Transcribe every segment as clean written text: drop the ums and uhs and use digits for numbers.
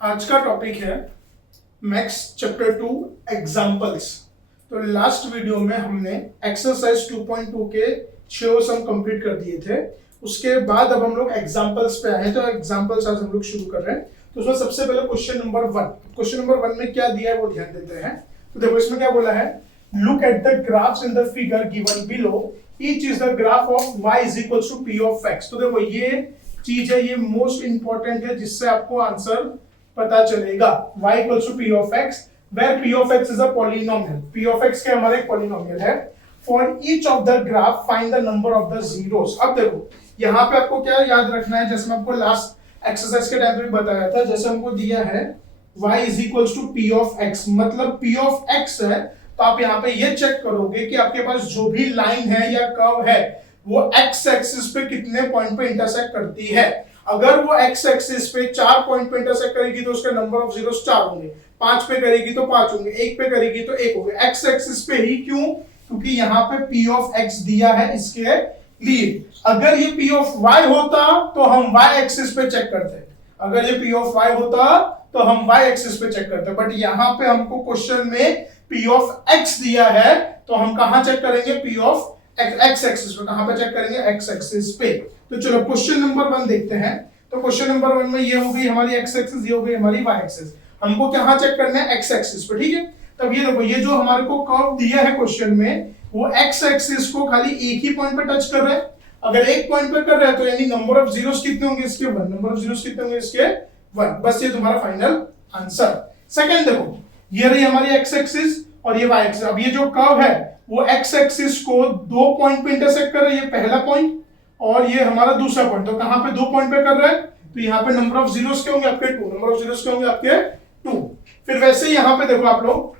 आज का टॉपिक है मैथ्स चैप्टर 2 एग्जांपल्स। तो लास्ट वीडियो में हमने एक्सरसाइज 2.2 के 6 सम कंप्लीट कर दिए थे। उसके बाद अब हम लोग एग्जांपल्स पे आए हैं। तो एग्जांपल्स आज हम लोग शुरू कर रहे हैं। तो उसमें सबसे पहले क्वेश्चन नंबर 1 में क्या दिया है वो ध्यान देते हैं। तो देखो इसमें क्या बोला है, look at the graphs in the figure given below, each is the graph of y is equal to p of x। तो देखो ये चीज है, ये मोस्ट इंपॉर्टेंट है जिससे आपको आंसर पता चलेगा। y equals to p of x where p of x is a polynomial। p of x के हमारे एक पॉलिनोमियल है। for each of the graph find the number of the zeros। अब देखो यहाँ पे आपको क्या याद रखना है, जैसे मैं आपको लास्ट एक्सरसाइज के टाइम पे भी बताया था, जैसे हमको दिया है y is equals to p of x, मतलब p ऑफ x है, तो आप यहाँ पे ये चेक करोगे कि आपके पास जो भी लाइन है या कर्व है वो x एक्सिस पे कितने पॉइंट पे इंटरसेक्ट करती है। अगर वो x एक्सिस पे 4 पॉइंट पे इंटरसेक्ट करेगी तो उसका नंबर ऑफ जीरोस 4 होंगे, 5 पे करेगी तो 5 होंगे, 1 पे करेगी तो 1 होंगे। x एक्सिस पे ही क्यों? क्योंकि यहाँ पे p ऑफ x दिया है इसके लिए। अगर ये p ऑफ y होता तो हम y एक्सिस पे चेक करते, अगर ये p ऑफ y होता तो हम y एक्सिस पे चेक करते, बट यहाँ पे हमको क्वेश्चन में p ऑफ x दिया है तो हम कहां चेक करेंगे, p ऑफ x एक्सिस पे। कहां पे चेक करेंगे, x एक्सिस पे। तो चलो क्वेश्चन नंबर 1 देखते हैं। तो क्वेश्चन नंबर 1 में ये हो गई हमारी x एक्सिस, ये हो गई हमारी y एक्सिस। हमको कहां चेक करना है, x एक्सिस पे, ठीक है। तब ये देखो, ये जो हमारे को कर्व दिया है क्वेश्चन में वो x एक्सिस को खाली एक ही पॉइंट पे टच कर रहा है। अगर एक पॉइंट पे कर रहा है तो यानी नंबर ऑफ जीरोस कितने होंगे इसके, 1। नंबर ऑफ जीरोस कितने होंगे इसके, 1। बस ये तुम्हारा फाइनल आंसर। सेकंड देखो, ये रही हमारी x एक्सिस और ये y एक्सिस। अब ये जो कर्व है वो x एक्सिस को 2 पॉइंट पे इंटरसेक्ट कर रहा है, ये पहला पॉइंट और ये हमारा दूसरा पॉइंट। तो कहां पे 2 पॉइंट पे कर रहा है, तो यहाँ पे नंबर ऑफ जीरोस के होंगे आपके 2, नंबर ऑफ जीरोस के होंगे आपके 2। फिर वैसे ही यहाँ पे देखो आप लोग,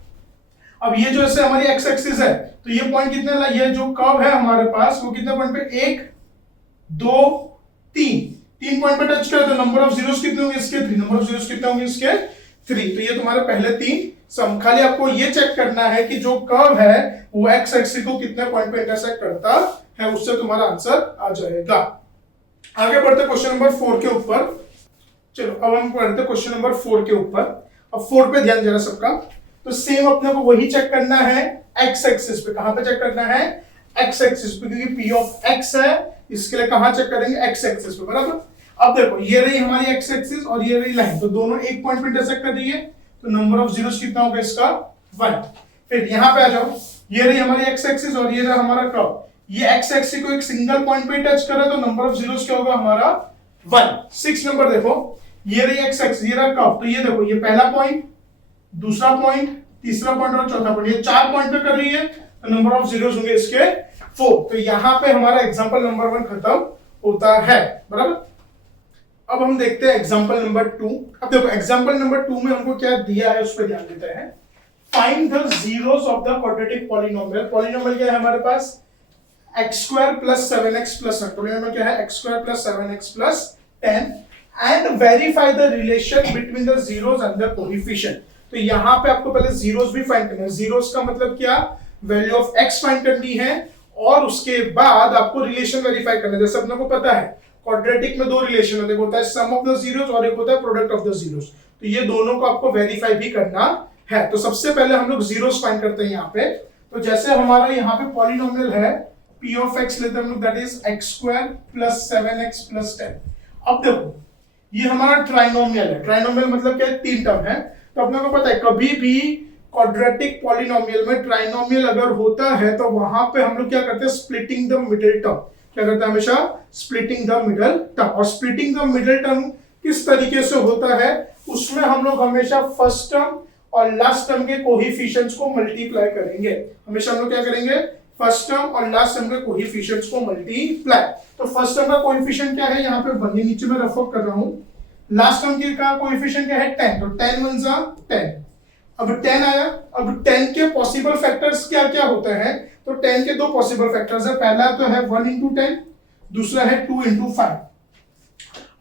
अब ये जो ऐसे हमारी x एक्सिस है तो ये पॉइंट कितने, ये जो कर्व है हमारे पास वो कितने पॉइंट पे, 1 2 3 पॉइंट पे टच करे तो नंबर ऑफ जीरोस कितने होंगे इसके, 3। नंबर ऑफ जीरोस कितने होंगे इसके, 3। तो ये तुम्हारे पहले 3 सम। खाली आपको ये चेक करना है कि जो कर्व है वो x एक्सिस को कितने पॉइंट पे इंटरसेक्ट करता है, उससे तुम्हारा आंसर आ जाएगा। आगे बढ़ते क्वेश्चन नंबर 4 के ऊपर। चलो अब हम पढ़ते क्वेश्चन नंबर 4 के ऊपर। अब 4 पे ध्यान जरा सबका। तो सेम अपने को वही चेक करना है x एक्सिस पे। कहां पे चेक करना है, x एक्सिस पे, क्योंकि p ऑफ x है, इसके लिए कहां चेक करेंगे, x एक्सिस पे, बराबर। अब देखो ये रही हमारी x एक्सिस और ये रही लाइन, तो दोनों एक पॉइंट पे इंटरसेक्ट कर रही है, तो नंबर ऑफ जीरोस कितना होगा इसका, 1। फिर यहां पे आ जाओ, ये रही हमारी x एक्सिस और ये रहा हमारा कर्व। ये x एक्सिस को एक सिंगल पॉइंट पे टच कर रहा है तो नंबर ऑफ जीरोस क्या होगा हमारा, 1। 6 नंबर देखो, ये रही x एक्सिस, ये रहा कर्व। तो ये देखो, ये पहला पॉइंट, दूसरा पॉइंट, तीसरा पॉइंट और चौथा पॉइंट, ये 4 पॉइंट पे कर रही है तो नंबर ऑफ जीरोस होंगे इसके 4। तो यहां पे हमारा एग्जांपल नंबर 1 खत्म होता है, बराबर। अब हम देखते हैं एग्जांपल नंबर 2। अब देखो एग्जांपल नंबर 2 में हमको क्या दिया है उस पर ध्यान देते हैं। Find the zeros of the quadratic polynomial. Polynomial क्या है हमारे पास, x² + 7x + 10। पॉलिनोमियल क्या है, x² + 7x + 10 and verify the relation between the zeros and the coefficient. तो यहां पे आपको पहले जीरोस भी फाइंड करना है। जीरोस का मतलब क्या, वैल्यू ऑफ x फाइंड करनी है और उसके बाद आपको रिलेशन वेरीफाई करना है। जैसे अपने को पता है क्वाड्रेटिक में 2 रिलेशन होते हैं, एक होता है सम ऑफ द जीरोस और एक होता है प्रोडक्ट ऑफ द जीरोस। तो ये दोनों को आपको वेरीफाई भी करना है। तो सबसे पहले हम लोग जीरोस फाइंड करते हैं यहाँ पे। तो जैसे हमारा यहाँ पे पॉलिनोमियल है p ऑफ x लेते हैं हम लोग, दैट इज x² + 7x + 10। अब देखो ये हमारा ट्राइनोमियल है। ट्राइनोमियल मतलब क्या है, 3 टर्म है। तो अपने को पता है कभी भी क्वाड्रेटिक पॉलिनोमियल में ट्राइनोमियल अगर होता है तो वहां पे हम लोग क्या करते हैं, स्प्लिटिंग द मिडिल टर्म। क्या करते हैं हमेशा, स्प्लिटिंग द मिडिल टर्म। और स्प्लिटिंग द मिडिल टर्म किस तरीके से होता है, उसमें हम लोग हमेशा फर्स्ट टर्म और लास्ट टर्म के कोएफिशिएंट्स को मल्टीप्लाई करेंगे। हमेशा हम लोग क्या करेंगे, फर्स्ट टर्म और लास्ट टर्म के कोएफिशिएंट्स को मल्टीप्लाई। तो फर्स्ट टर्म का कोएफिशिएंट क्या है, यहाँ पे बंदी नीचे में रफ कर रहा हूं। लास्ट टर्म का कोएफिशिएंट क्या है, 10। तो 10 1 जा 10। अब 10 आया। अब 10 के पॉसिबल फैक्टर्स क्या क्या होते हैं, तो 10 के 2 पॉसिबल फैक्टर्स है। पहला तो है 1 × 10, दूसरा है 2 × 5।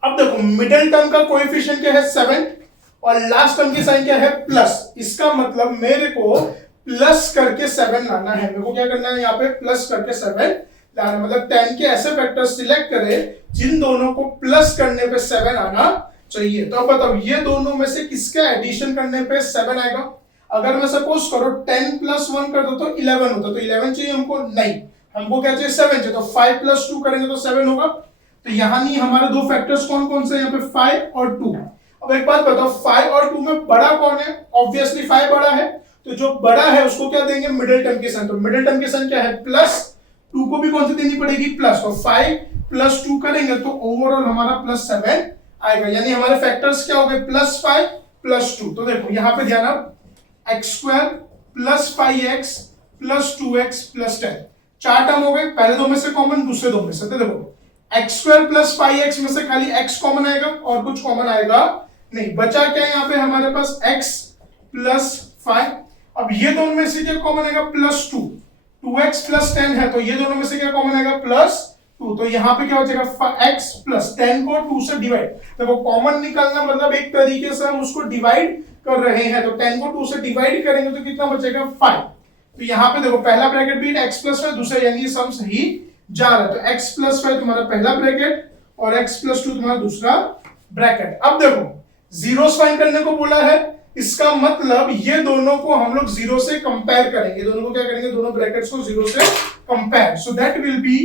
अब देखो मिडिल टर्म का कोएफिशिएंट क्या है, 7 और लास्ट टर्म की साइन क्या है, प्लस। इसका मतलब मेरे को प्लस करके 7 लाना है। मेरे को क्या करना है, यहाँ पे प्लस करके 7 लाना, मतलब 10 के ऐसे फैक्टर्स सिलेक्ट करें जिन दोनों को प्लस करने पे 7 आना चाहिए। तो अब बताओ ये दोनों में से किसका एडिशन करने पे 7 आएगा? अगर मैं सपोज करो 10 प्लस 1 कर दो तो 11 होता, तो 11 चाहिए हमको? नहीं, हमको क्या चाहिए? 7 चाहिए। तो 5 प्लस 2 करेंगे तो 7 होगा। तो यहाँ नहीं, हमारे दो फैक्टर्स कौन कौन से? यहाँ पे 5 और 2। अब एक बात बताओ, 5 और 2 में बड़ा कौन है? ऑब्वियसली 5 बड़ा है, तो जो बड़ा है उसको क्या देंगे? मिडिल टर्म की सन। तो मिडिल टर्म की सन क्या है? प्लस 2 को भी कौन सी देनी पड़ेगी? प्लस। तो 5 प्लस 2 करेंगे तो ओवरऑल हमारा प्लस 7 आएगा, यानी हमारे फैक्टर्स क्या हो गए? Plus 5 plus 2। तो देखो यहाँ पे ध्यान आप, x square plus 5x plus 2x plus 10, 4 term हो गए। पहले दो में से कॉमन, दूसरे दो में से। तो देखो एक्स स्क्वायर प्लस 5x में से खाली x कॉमन आएगा और कुछ कॉमन आएगा नहीं। बचा क्या यहाँ पे हमारे पास? x plus 5। अब ये दोनों में से क्या कॉमन आएगा? प्लस 2। 2x प्लस 10 है, तो ये दोनों में से क्या कॉमन आएगा? प्लस 2। तो यहाँ पे क्या हो जाएगा? x प्लस 10 को 2 से डिवाइड। देखो कॉमन निकालना मतलब एक तरीके से हम उसको डिवाइड कर रहे हैं, तो 10 को 2 से डिवाइड करेंगे तो कितना बचेगा? 5। तो यहाँ पे देखो पहला ब्रैकेट भी x प्लस 5, दूसरा, यानी ये सम सही जा रहा है। तो x प्लस 5 तुम्हारा पहला ब्रैकेट और x प्लस 2 तुम्हारा दूसरा ब्रैकेट। अब देखो जीरोस फाइंड करने को बोला है, इसका मतलब ये दोनों को हम लोग जीरो से कंपेयर करेंगे। दोनों को क्या करेंगे? दोनों ब्रैकेट्स को जीरो से compare. So that will be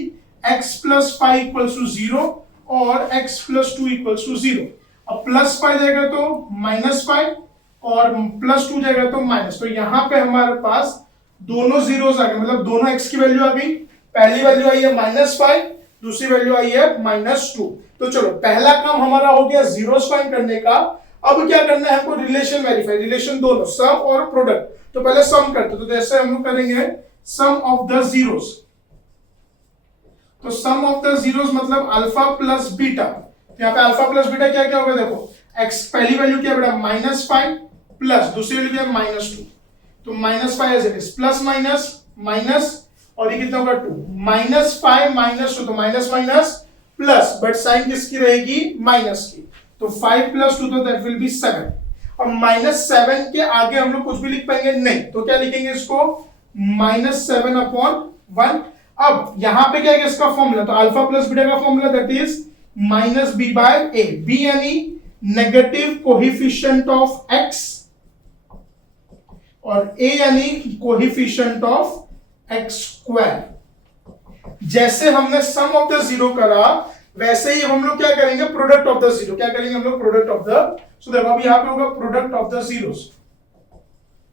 x plus 5 equals to 0 और x प्लस 2 इक्वल्स टू 0। अब प्लस 5 जाएगा तो माइनस 5 और प्लस 2 जाएगा तो माइनस। तो यहाँ पे हमारे पास दोनों जीरोस आ गए, मतलब दोनों x की वैल्यू आ गई। पहली वैल्यू आई है -5, दूसरी वैल्यू आई है -2। तो चलो पहला काम हमारा हो गया जीरोस फाइंड करने का। अब क्या करना है हमको? Relation verify. रिलेशन दोनों, सम और प्रोडक्ट। तो पहले सम करते, तो जैसे हम लोग करेंगे सम ऑफ द जीरोस। तो सम ऑफ द जीरोस मतलब अल्फा प्लस बीटा। यहाँ पे अल्फा प्लस बीटा क्या क्या होगा? देखो x पहली वैल्यू क्या बेटा? -5 प्लस दूसरी वैल्यू क्या? -2। तो -5 as it is, plus minus minus, और ये कितना होगा? 2। -5 -2 तो minus minus plus, but sign किसकी रहेगी? माइनस की। तो 5 प्लस 2 तो दैट विल बी 7। और -7 के आगे हम लोग कुछ भी लिख पाएंगे? नहीं। तो क्या लिखेंगे इसको? -7/1। अब यहां पे क्या है इसका फॉर्मूला? तो अल्फा प्लस बीटा का formula that is -b/a। b यानी नेगेटिव कोएफिशिएंट ऑफ x और a यानी कोएफिशिएंट ऑफ x स्क्वायर। जैसे हमने सम ऑफ द जीरो करा, वैसे ही हम लोग क्या करेंगे? Product of the zero. क्या करेंगे हम लोग? Product of the. सो देखो अब यहां पे होगा product of the zeros.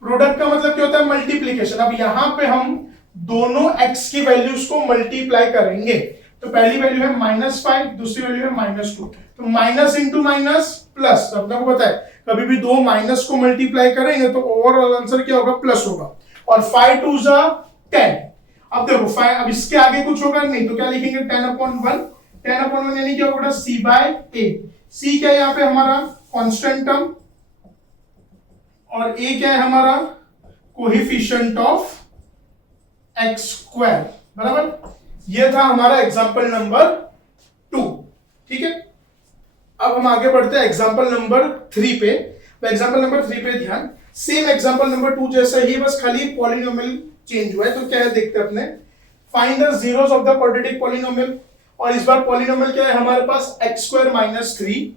Product का मतलब क्या होता है? मल्टीप्लीकेशन। अब यहां पे हम दोनों x की वैल्यूज को मल्टीप्लाई करेंगे। तो पहली वैल्यू है -5, दूसरी वैल्यू है -2। तो माइनस इंटू माइनस प्लस। तो अपने को पता है कभी भी दो माइनस को मल्टीप्लाई करेंगे तो ओवरऑल आंसर क्या होगा? प्लस होगा। और 5 2 10। अब देखो 5, अब इसके आगे कुछ होगा नहीं, तो क्या लिखेंगे? 10/1। 10/1 यानी क्या होगा? c/a। c क्या है यहाँ पे? हमारा कांस्टेंट टर्म, और a क्या है? हमारा कोएफिशिएंट ऑफ x स्क्वायर। बराबर। ये था हमारा एग्जांपल नंबर 2। ठीक है, अब हम आगे बढ़ते हैं एग्जांपल नंबर 3 पे। तो एग्जांपल नंबर 3 पे ध्यान, सेम एग्जांपल नंबर 2 जैसा ही, बस खाली पॉलिनोमियल चेंज हुआ है। तो क्या है देखते हैं अपने, find the zeros of the quadratic polynomial. और इस बार पॉलिनोमियल क्या है हमारे पास? x² - 3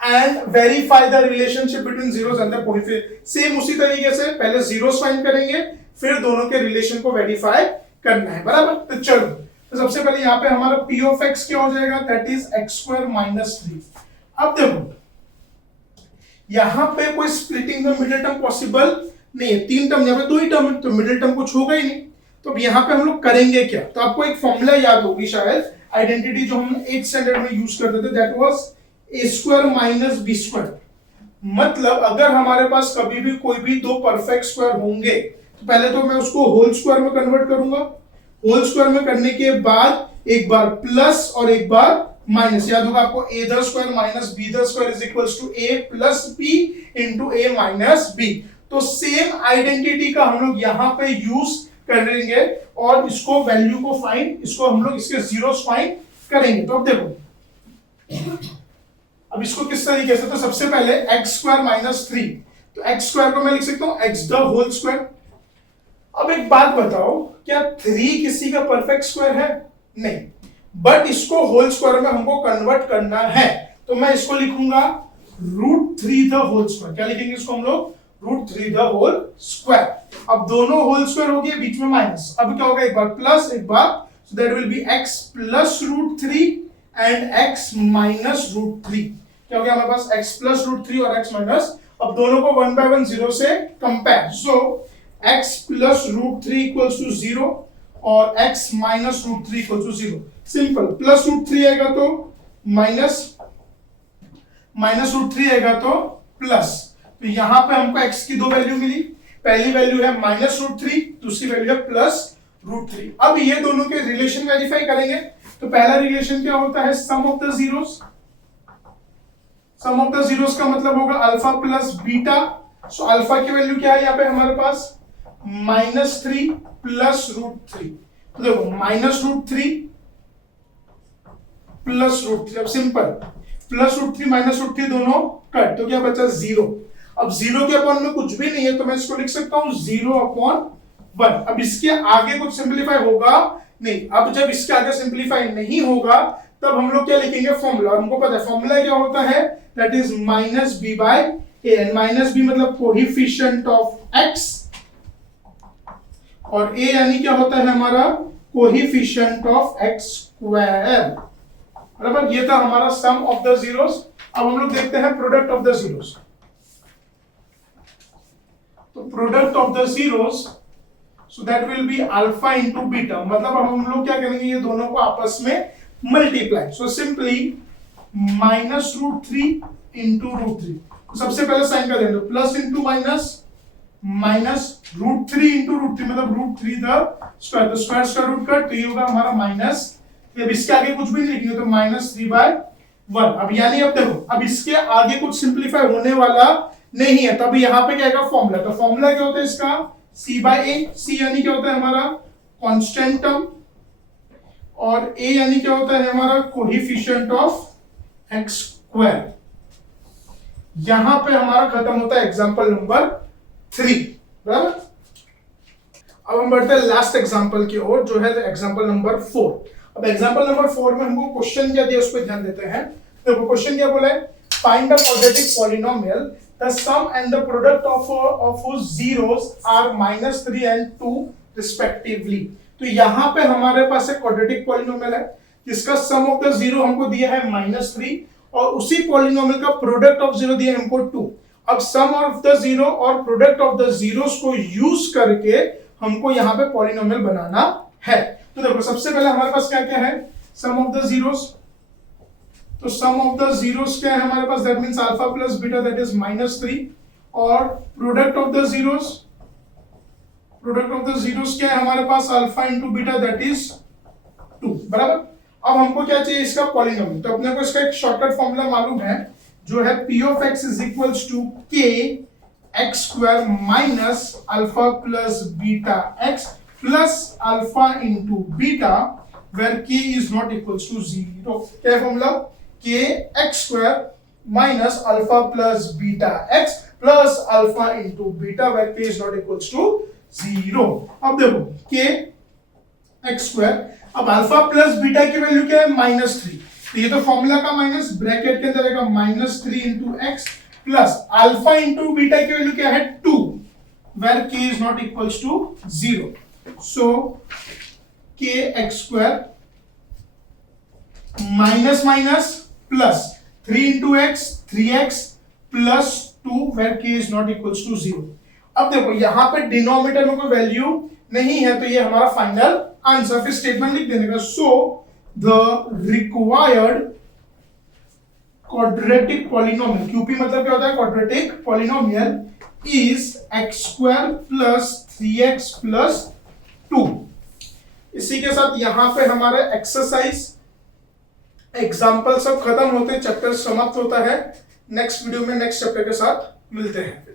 and verify the relationship between zeros and the coefficient. Same उसी तरीके से पहले जीरोस फाइंड करेंगे, फिर दोनों के रिलेशन को वेरीफाई करना है। बराबर। तो चलो, तो सबसे पहले यहाँ पे हमारा p ऑफ x क्या हो जाएगा? That is x² - 3। अब देखो यहां पे कोई splitting the middle term possible नहीं है। 3 टर्म, यहाँ पे 2 ही टर्म है, तो मिडिल टर्म कुछ होगा ही नहीं। तो अब यहाँ पे हम लोग करेंगे क्या? तो आपको एक फॉर्मूला याद होगी शायद, आइडेंटिटी जो हम 8th स्टैंडर्ड में यूज करते थे, दैट वाज a² - b²। मतलब अगर हमारे पास कभी भी कोई भी दो परफेक्ट स्क्वायर होंगे, तो पहले तो मैं उसको होल स्क्वायर में कन्वर्ट करूंगा। होल स्क्वायर में करने के बाद एक बार प्लस और एक बार माइनस। याद होगा आपको, a² - b² is equals to a plus b into a minus b। तो सेम आइडेंटिटी का हम लोग यहाँ पे यूज करेंगे और इसको वैल्यू को फाइंड, इसको हम लोग इसके जीरोस फाइंड करेंगे। तो अब देखो अब इसको किस तरीके से, तो सबसे पहले x² - 3, तो x² को मैं लिख सकता हूं x द होल स्क्वायर। अब एक बात बताओ, क्या 3 किसी का परफेक्ट स्क्वायर है? नहीं, बट इसको होल स्क्वायर में हमको कन्वर्ट करना है। तो मैं इसको लिखूंगा √3 द होल स्क्वायर। क्या लिखेंगे इसको हम लोग? √3 द होल स्क्वायर। अब दोनों होल स्क्वायर हो गए, बीच में माइनस, अब क्या होगा, एक बार प्लस एक बार, so that will be x plus √3 and x minus √3। क्या हो गया हमारे पास? x प्लस √3 और x माइनस। अब दोनों को 1 by 1 0 से compare, so x plus √3 equals to 0 और x minus √3 equals to 0। Simple, plus √3 आएगा तो माइनस, माइनस √3 आएगा तो प्लस। तो यहां पे हमको x की दो वैल्यू मिली, पहली वैल्यू है माइनस √3, दूसरी वैल्यू है प्लस √3। अब ये दोनों के रिलेशन वेरीफाई करेंगे। तो पहला रिलेशन क्या होता है? Sum of the zeros. Sum of the zeros का मतलब होगा alpha plus beta. So alpha की वैल्यू क्या है यहाँ पे हमारे पास? -3 प्लस √3। तो देखो -√3 प्लस √3। अब सिंपल, प्लस √3 माइनस √3 दोनों कट, तो क्या बचा? 0। अब 0 के अपॉन में कुछ भी नहीं है, तो मैं इसको लिख सकता हूं 0/1। अब इसके आगे कुछ सिंपलीफाई होगा नहीं। अब जब इसके आगे सिंपलीफाई नहीं होगा तब हम लोग क्या लिखेंगे? फॉर्मूला। हमको पता है फॉर्मूला क्या होता है, that is -b/a। And -b मतलब कोएफिशिएंट ऑफ x, और a यानी क्या होता है हमारा? Coefficient of x square. बराबर, ये था हमारा सम ऑफ द जीरोस। अब हम लोग देखते हैं प्रोडक्ट ऑफ द जीरोस। तो product of the zeros, so that will be alpha into beta. मतलब अब हम लोग क्या करेंगे? ये दोनों को आपस में मल्टीप्लाई। So simply -√3 into √3। तो सबसे पहले साइन कर देंगे, plus into minus, minus √3 into √3 मतलब √3 द स्क्वायर। तो स्क्वायर स्क्वायर रूट कट, तो ये होगा हमारा माइनस। अब इसके आगे कुछ भी नहीं लिखेंगे, तो -3/1। अब यानी अब देखो, अब इसके आगे कुछ सिंपलीफाई होने वाला नहीं है, तब यहाँ पे क्या आएगा? फॉर्मूला। तो फॉर्मूला क्या होता है इसका? c/a। c यानी क्या होता है हमारा? कांस्टेंट टर्म, और a यानी क्या होता है हमारा? Coefficient of x square. यहां पे हमारा खत्म होता है एग्जांपल नंबर 3। बराबर, अब हम बढ़ते हैं लास्ट एग्जांपल की ओर, जो है एग्जांपल नंबर 4। अब एग्जांपल नंबर 4 में हमको क्वेश्चन क्या दिया उस पर ध्यान देते हैं। देखो क्वेश्चन क्या बोला है? Find the quadratic polynomial the sum and the product of whose zeros are -3 and 2 respectively। तो यहां पे हमारे पास एक क्वाड्रेटिक पॉलिनोमियल है जिसका सम ऑफ द जीरो हमको दिया है -3, और उसी पॉलिनोमियल का प्रोडक्ट ऑफ जीरो दिया है हमको 2। अब सम ऑफ द जीरो और प्रोडक्ट ऑफ द जीरोस को यूज करके हमको यहाँ पे पॉलिनोमियल बनाना है। तो देखो सबसे पहले हमारे पास क्या क्या है? Sum of the zeros. तो सम ऑफ द जीरोस क्या है हमारे पास? That means alpha plus beta, that is -3। और product of the zeros, product of the zeros क्या है हमारे पास? Alpha into beta, that is 2। बराबर, अब हमको क्या चाहिए? इसका पॉलिनोमियल। तो अपने को इसका एक शॉर्टकट फॉर्मूला मालूम है, जो है p of x is equals to k x square minus alpha plus beta x plus alpha into beta where k is not equals to 0। क्या है formula? k x square minus alpha plus beta x plus alpha into beta where k is not equals to 0। अब देखो k x square, अब alpha plus beta की value क्या है? -3। तो ये तो फॉर्मूला का माइनस, ब्रैकेट के अंदर आएगा -3 into x plus alpha into beta की वैल्यू क्या है? 2, where k is not equals to 0। so k x square minus minus plus 3 into x 3x plus 2 where k is not equals to 0। अब देखो यहाँ पे डिनोमिनेटर में कोई value नहीं है, तो ये हमारा फाइनल आंसर। फिर स्टेटमेंट लिख देने का, सो the required quadratic polynomial, QP मतलब क्या होता है? quadratic polynomial is x square plus 3x plus 2। इसी के साथ यहां पे हमारे एक्सरसाइज एग्जाम्पल सब खत्म होते हैं, चैप्टर समाप्त होता है। नेक्स्ट वीडियो में नेक्स्ट चैप्टर के साथ मिलते हैं।